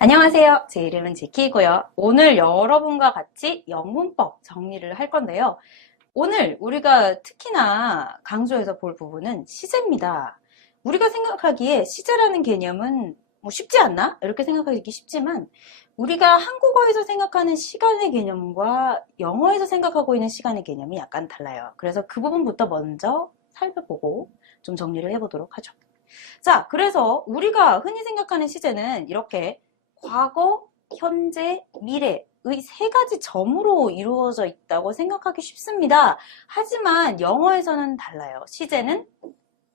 안녕하세요. 제 이름은 지키고요. 오늘 여러분과 같이 영문법 정리를 할 건데요. 오늘 우리가 특히나 강조해서 볼 부분은 시제입니다. 우리가 생각하기에 시제라는 개념은 쉽지 않나? 이렇게 생각하기 쉽지만 우리가 한국어에서 생각하는 시간의 개념과 영어에서 생각하고 있는 시간의 개념이 약간 달라요. 그래서 그 부분부터 먼저 살펴보고 좀 정리를 해보도록 하죠. 자, 그래서 우리가 흔히 생각하는 시제는 이렇게 과거, 현재, 미래의 세 가지 점으로 이루어져 있다고 생각하기 쉽습니다. 하지만 영어에서는 달라요. 시제는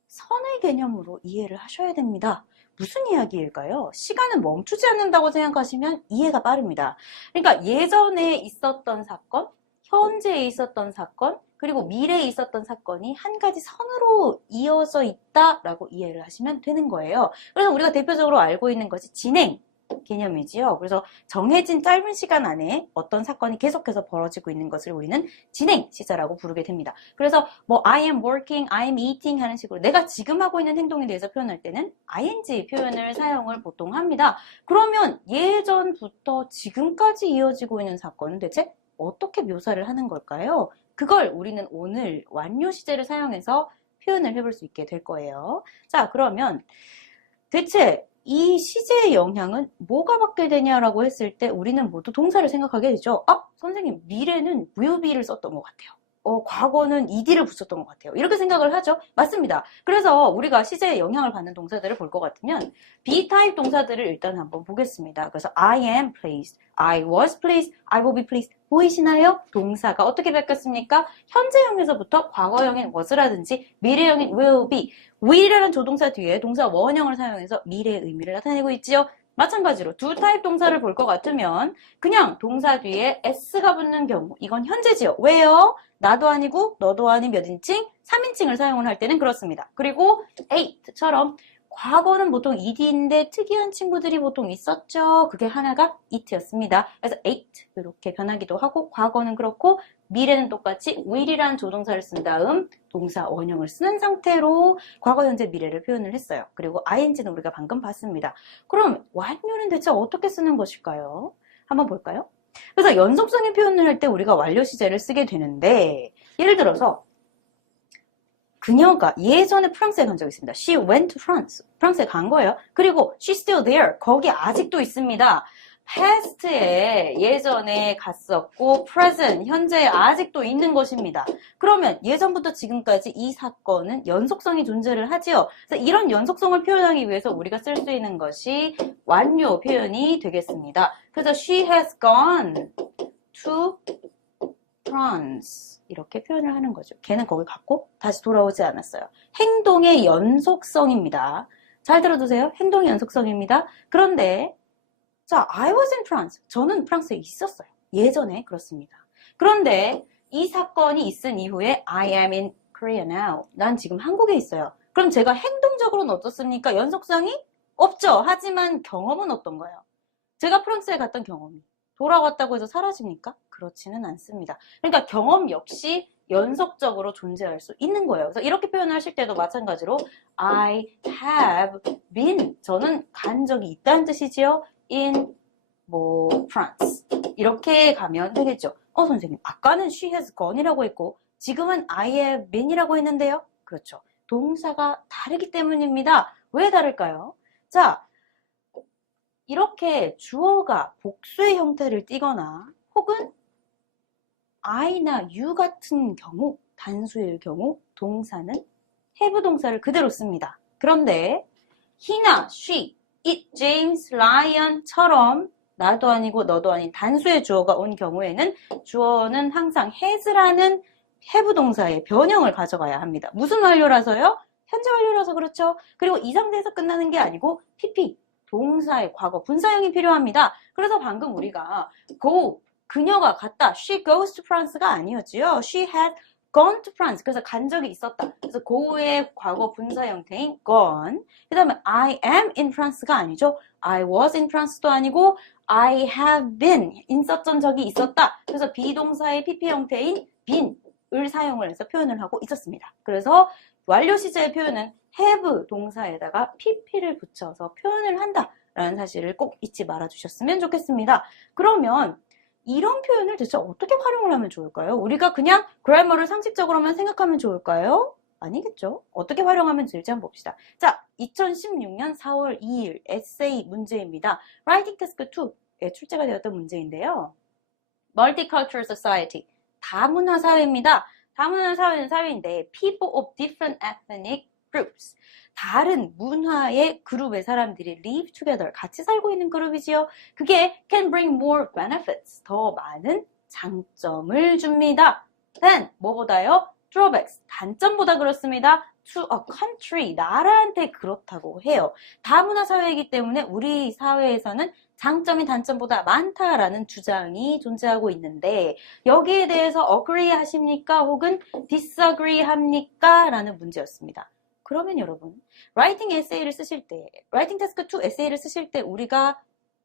선의 개념으로 이해를 하셔야 됩니다. 무슨 이야기일까요? 시간은 멈추지 않는다고 생각하시면 이해가 빠릅니다. 그러니까 예전에 있었던 사건, 현재에 있었던 사건, 그리고 미래에 있었던 사건이 한 가지 선으로 이어져 있다라고 이해를 하시면 되는 거예요. 그래서 우리가 대표적으로 알고 있는 것이 진행 개념이지요. 그래서 정해진 짧은 시간 안에 어떤 사건이 계속해서 벌어지고 있는 것을 우리는 진행 시제라고 부르게 됩니다. 그래서 I am working, I am eating 하는 식으로 내가 지금 하고 있는 행동에 대해서 표현할 때는 ing 표현을 사용을 보통 합니다. 그러면 예전부터 지금까지 이어지고 있는 사건은 대체 어떻게 묘사를 하는 걸까요? 그걸 우리는 오늘 완료 시제를 사용해서 표현을 해볼 수 있게 될 거예요. 자, 그러면 대체 이 시제의 영향은 뭐가 받게 되냐라고 했을 때 우리는 모두 동사를 생각하게 되죠. 선생님, 미래는 will be를 썼던 것 같아요. 과거는 ed를 붙였던 것 같아요. 이렇게 생각을 하죠. 맞습니다. 그래서 우리가 시제에 영향을 받는 동사들을 볼 것 같으면 B-타입 동사들을 일단 한번 보겠습니다. 그래서 I am pleased, I was pleased, I will be pleased. 보이시나요? 동사가 어떻게 바뀌었습니까? 현재형에서부터 과거형인 was라든지 미래형인 will be, will이라는 조동사 뒤에 동사 원형을 사용해서 미래의 의미를 나타내고 있지요. 마찬가지로 두 타입 동사를 볼 것 같으면 그냥 동사 뒤에 s가 붙는 경우 이건 현재지요. 왜요? 나도 아니고 너도 아닌 몇 인칭? 3인칭을 사용을 할 때는 그렇습니다. 그리고 ate처럼 과거는 보통 ed인데 특이한 친구들이 보통 있었죠. 그게 하나가 it였습니다. 그래서 ate 이렇게 변하기도 하고 과거는 그렇고 미래는 똑같이 will이란 조동사를 쓴 다음 동사 원형을 쓰는 상태로 과거, 현재, 미래를 표현을 했어요. 그리고 ing는 우리가 방금 봤습니다. 그럼 완료는 대체 어떻게 쓰는 것일까요? 한번 볼까요? 그래서 연속성의 표현을 할 때 우리가 완료 시제를 쓰게 되는데 예를 들어서 그녀가 예전에 프랑스에 간 적이 있습니다. She went to France. 프랑스에 간 거예요. 그리고 she's still there. 거기 아직도 있습니다. past에 예전에 갔었고 present, 현재에 아직도 있는 것입니다. 그러면 예전부터 지금까지 이 사건은 연속성이 존재를 하지요. 그래서 이런 연속성을 표현하기 위해서 우리가 쓸 수 있는 것이 완료 표현이 되겠습니다. 그래서 she has gone to France 이렇게 표현을 하는 거죠. 걔는 거기 갔고 다시 돌아오지 않았어요. 행동의 연속성입니다. 잘 들어두세요. 행동의 연속성입니다. 그런데 자, I was in France. 저는 프랑스에 있었어요. 예전에 그렇습니다. 그런데 이 사건이 있은 이후에 I am in Korea now. 난 지금 한국에 있어요. 그럼 제가 행동적으로는 어떻습니까? 연속성이 없죠. 하지만 경험은 어떤 거예요? 제가 프랑스에 갔던 경험이 돌아왔다고 해서 사라집니까? 그렇지는 않습니다. 그러니까 경험 역시 연속적으로 존재할 수 있는 거예요. 그래서 이렇게 표현하실 때도 마찬가지로 I have been, 저는 간 적이 있다는 뜻이지요. in France 이렇게 가면 되겠죠. 선생님, 아까는 she has gone이라고 했고 지금은 I have been이라고 했는데요. 그렇죠. 동사가 다르기 때문입니다. 왜 다를까요? 자, 이렇게 주어가 복수의 형태를 띠거나 혹은 I나 you 같은 경우, 단수일 경우 동사는 have 동사를 그대로 씁니다. 그런데 he나 she, it, James, Ryan처럼 나도 아니고 너도 아닌 단수의 주어가 온 경우에는 주어는 항상 has라는 have 동사의 변형을 가져가야 합니다. 무슨 완료라서요? 현재 완료라서 그렇죠. 그리고 이 상태에서 끝나는 게 아니고 PP, 동사의 과거 분사형이 필요합니다. 그래서 방금 우리가 go, 그녀가 갔다, she goes to France가 아니었지요. she had gone to France. 그래서 간 적이 있었다. 그래서 go의 과거 분사 형태인 gone. 그 다음에 I am in France가 아니죠. I was in France도 아니고 I have been, 있었던 적이 있었다. 그래서 비동사의 PP 형태인 been을 사용을 해서 표현을 하고 있었습니다. 그래서 완료 시제의 표현은 have 동사에다가 pp를 붙여서 표현을 한다 라는 사실을 꼭 잊지 말아 주셨으면 좋겠습니다. 그러면 이런 표현을 대체 어떻게 활용을 하면 좋을까요? 우리가 그냥 그래머를 상식적으로만 생각하면 좋을까요? 아니겠죠? 어떻게 활용하면 될지 한번 봅시다. 자, 2016년 4월 2일 에세이 문제입니다. Writing Task 2에 출제가 되었던 문제인데요. Multicultural Society, 다문화 사회입니다. 다문화 사회는 사회인데 people of different ethnic groups, 다른 문화의 그룹의 사람들이 live together, 같이 살고 있는 그룹이지요. 그게 can bring more benefits, 더 많은 장점을 줍니다. than, 뭐보다요? drawbacks, 단점보다 그렇습니다. to a country, 나라한테 그렇다고 해요. 다문화 사회이기 때문에 우리 사회에서는 장점이 단점보다 많다라는 주장이 존재하고 있는데 여기에 대해서 agree 하십니까? 혹은 disagree 합니까? 라는 문제였습니다. 그러면 여러분, 라이팅 에세이를 쓰실 때, 라이팅 태스크 2 에세이를 쓰실 때 우리가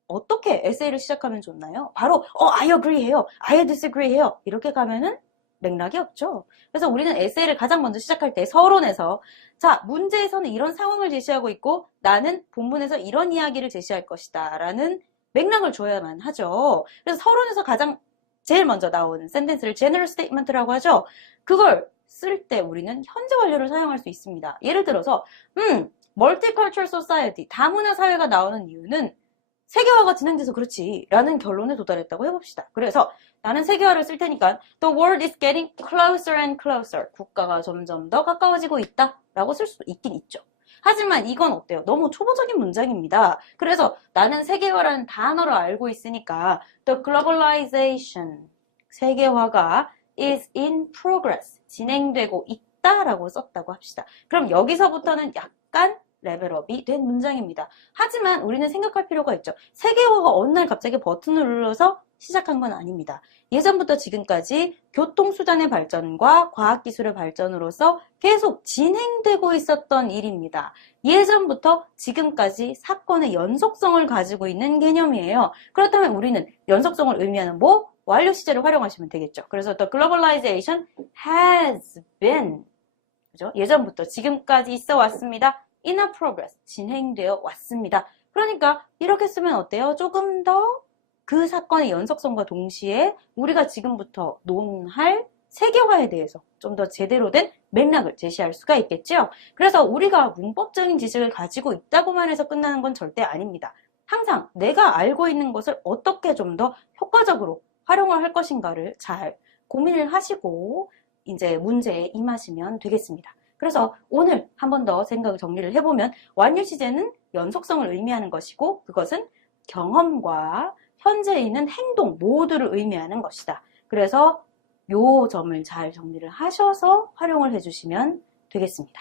어떻게 에세이를 시작하면 좋나요? 바로 I agree 해요. I disagree 해요. 이렇게 가면은 맥락이 없죠. 그래서 우리는 에세이를 가장 먼저 시작할 때 서론에서 자, 문제에서는 이런 상황을 제시하고 있고 나는 본문에서 이런 이야기를 제시할 것이다 라는 맥락을 줘야만 하죠. 그래서 서론에서 가장 제일 먼저 나오는 센텐스를 general statement라고 하죠. 그걸 쓸 때 우리는 현재 완료를 사용할 수 있습니다. 예를 들어서 multicultural society, 다문화 사회가 나오는 이유는 세계화가 진행돼서 그렇지 라는 결론에 도달했다고 해봅시다. 그래서 나는 세계화를 쓸 테니까 The world is getting closer and closer, 국가가 점점 더 가까워지고 있다 라고 쓸 수 있긴 있죠. 하지만 이건 어때요? 너무 초보적인 문장입니다. 그래서 나는 세계화라는 단어를 알고 있으니까 The globalization, 세계화가 is in progress, 진행되고 있다라고 썼다고 합시다. 그럼 여기서부터는 약간 레벨업이 된 문장입니다. 하지만 우리는 생각할 필요가 있죠. 세계화가 어느 날 갑자기 버튼을 눌러서 시작한 건 아닙니다. 예전부터 지금까지 교통수단의 발전과 과학기술의 발전으로서 계속 진행되고 있었던 일입니다. 예전부터 지금까지 사건의 연속성을 가지고 있는 개념이에요. 그렇다면 우리는 연속성을 의미하는 뭐? 완료 시제를 활용하시면 되겠죠. 그래서 the globalization has been, 그죠? 예전부터 지금까지 있어 왔습니다. in a progress, 진행되어 왔습니다. 그러니까 이렇게 쓰면 어때요? 조금 더 그 사건의 연속성과 동시에 우리가 지금부터 논할 세계화에 대해서 좀 더 제대로 된 맥락을 제시할 수가 있겠죠. 그래서 우리가 문법적인 지식을 가지고 있다고만 해서 끝나는 건 절대 아닙니다. 항상 내가 알고 있는 것을 어떻게 좀 더 효과적으로 활용을 할 것인가를 잘 고민을 하시고 이제 문제에 임하시면 되겠습니다. 그래서 오늘 한 번 더 생각을 정리를 해보면 완료 시제는 연속성을 의미하는 것이고 그것은 경험과 현재 있는 행동 모두를 의미하는 것이다. 그래서 요 점을 잘 정리를 하셔서 활용을 해주시면 되겠습니다.